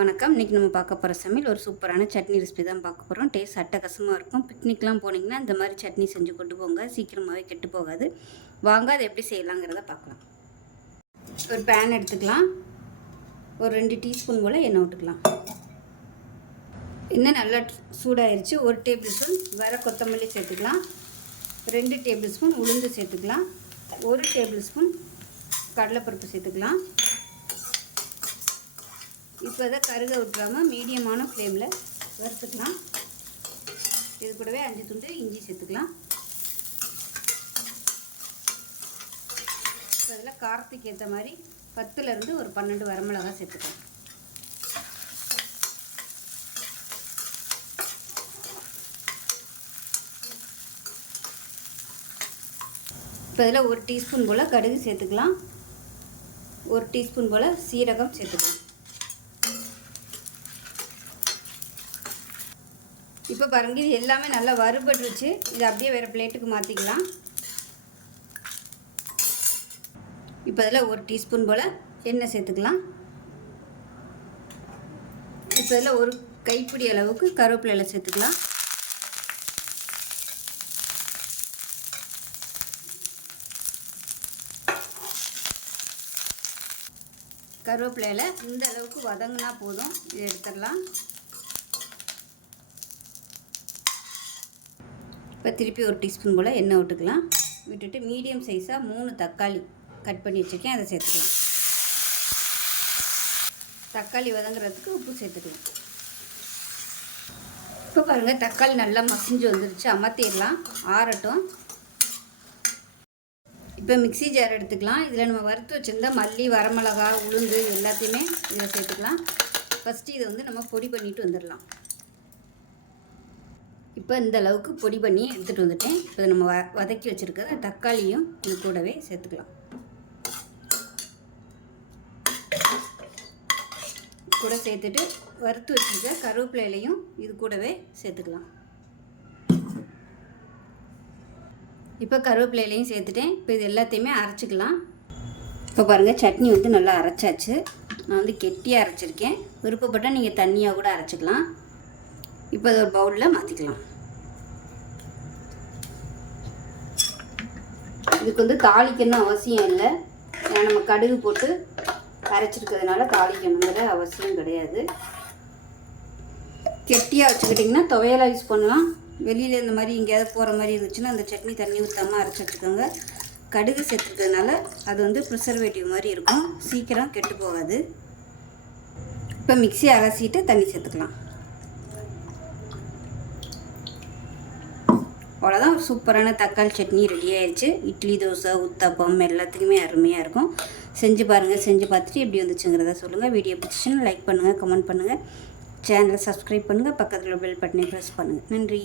வணக்கம். இன்றைக்கி நம்ம பார்க்க போகிற சமையல் ஒரு சூப்பரான சட்னி ரெசிபி தான் பார்க்க போகிறோம். டேஸ்ட் அட்டகாசமாக இருக்கும். பிக்னிக்லாம் போனீங்கன்னா இந்த மாதிரி சட்னி செஞ்சு கொண்டு போங்க, சீக்கிரமாகவே கெட்டு போகாது. வாங்க அதை எப்படி செய்யலாங்கிறத பார்க்கலாம். ஒரு பேன் எடுத்துக்கலாம். ஒரு 2 டீஸ்பூன் போல் எண்ணெய் விட்டுக்கலாம். எண்ணெய் நல்லா சூடாயிருச்சு. 1 டேபிள் ஸ்பூன் வர கொத்தமல்லி சேர்த்துக்கலாம். 2 டேபிள் ஸ்பூன் உளுந்து சேர்த்துக்கலாம். 1 டேபிள் ஸ்பூன் கடலைப்பருப்பு சேர்த்துக்கலாம். இப்போ இதை கருக விட்டுறாமல் மீடியமான ஃப்ளேமில் வறுத்துக்கலாம். இது கூடவே 5 துண்டு இஞ்சி சேர்த்துக்கலாம். இப்போ அதில் காரத்துக்கு ஏற்ற மாதிரி 10லேருந்து ஒரு 12 வரமிளகாய் சேர்த்துக்கலாம். இப்போ இதில் 1 டீஸ்பூன் போல் கடுகு சேர்த்துக்கலாம். 1 டீஸ்பூன் போல் சீரகம் சேர்த்துக்கலாம். இப்போ பாருங்க, இது எல்லாமே நல்லா வறுபட்டுருச்சு. இது அப்படியே வேறு பிளேட்டுக்கு மாற்றிக்கலாம். இப்போ அதில் 1 டீஸ்பூன் போல் எண்ணெய் சேர்த்துக்கலாம். இப்போ அதில் ஒரு கைப்பிடி அளவுக்கு கருவேப்பிலை சேர்த்துக்கலாம். கருவேப்பிலையில் இந்த அளவுக்கு வதங்கினா போதும். இது எடுத்துடலாம். இப்போ திருப்பி 1 டீஸ்பூன் போல் எண்ணெய் விட்டுக்கலாம். விட்டுட்டு மீடியம் சைஸாக 3 தக்காளி கட் பண்ணி வச்சுருக்கேன், அதை சேர்த்துக்கலாம். தக்காளி வதங்குறதுக்கு உப்பு சேர்த்துக்கலாம். இப்போ பாருங்கள், தக்காளி நல்லா மசிஞ்சு வந்துருச்சு. அமர்த்திடலாம், ஆறட்டும். இப்போ மிக்ஸி ஜார் எடுத்துக்கலாம். இதில் நம்ம வறுத்து வச்சுருந்தா மல்லி, வரமிளகா, உளுந்து எல்லாத்தையுமே இதில் சேர்த்துக்கலாம். ஃபஸ்ட்டு இதை வந்து நம்ம பொடி பண்ணிட்டு வந்துடலாம். இப்போ இந்த அளவுக்கு பொடி பண்ணி எடுத்துகிட்டு வந்துட்டேன். இப்போ நம்ம வதக்கி வச்சுருக்கிற தக்காளியும் இது கூடவே சேர்த்துக்கலாம். கூட சேர்த்துட்டு வறுத்து வச்சுருக்க கருவேப்பிலையும் இது கூடவே சேர்த்துக்கலாம். இப்போ கருவேப்பிலையும் சேர்த்துட்டேன். இப்போ இது எல்லாத்தையுமே அரைச்சிக்கலாம். இப்போ பாருங்கள், சட்னி வந்து நல்லா அரைச்சாச்சு. நான் வந்து கெட்டியாக அரைச்சிருக்கேன். விருப்பப்பட்டால் நீங்கள் தண்ணியாக கூட அரைச்சிக்கலாம். இப்போ அதை ஒரு பவுலில் மாற்றிக்கலாம். இதுக்கு வந்து தாளிக்கணும் அவசியம் இல்லை. ஏன்னா நம்ம கடுகு போட்டு அரைச்சிருக்கிறதுனால தாளிக்கணுங்கிற அவசியம் கிடையாது. கெட்டியாக வச்சுக்கிட்டிங்கன்னா துவையலாக யூஸ் பண்ணலாம். வெளியில் இந்த மாதிரி எங்கேயாவது போகிற மாதிரி இருந்துச்சுன்னா அந்த சட்னி தண்ணி ஊற்றாமல் அரைச்சி வச்சுக்கோங்க. கடுகு சேர்த்துக்கிறதுனால அது வந்து ப்ரிசர்வேட்டிவ் மாதிரி இருக்கும், சீக்கிரம் கெட்டு போகாது. இப்போ மிக்ஸி அலசிட்டு தண்ணி சேர்த்துக்கலாம். அவ்வளோதான், சூப்பரான தக்காளி சட்னி ரெடி ஆயிடுச்சு. இட்லி, தோசை, உத்தப்பம் எல்லாத்துக்குமே அருமையாக இருக்கும். செஞ்சு பாருங்கள். செஞ்சு பார்த்துட்டு எப்படி வந்துச்சுங்கிறத சொல்லுங்கள். வீடியோ பிடிச்சுன்னா லைக் பண்ணுங்கள், கமெண்ட் பண்ணுங்கள், சேனலை சப்ஸ்கிரைப் பண்ணுங்கள், பக்கத்தில் பெல் பட்டனை ப்ரெஸ் பண்ணுங்கள். நன்றி.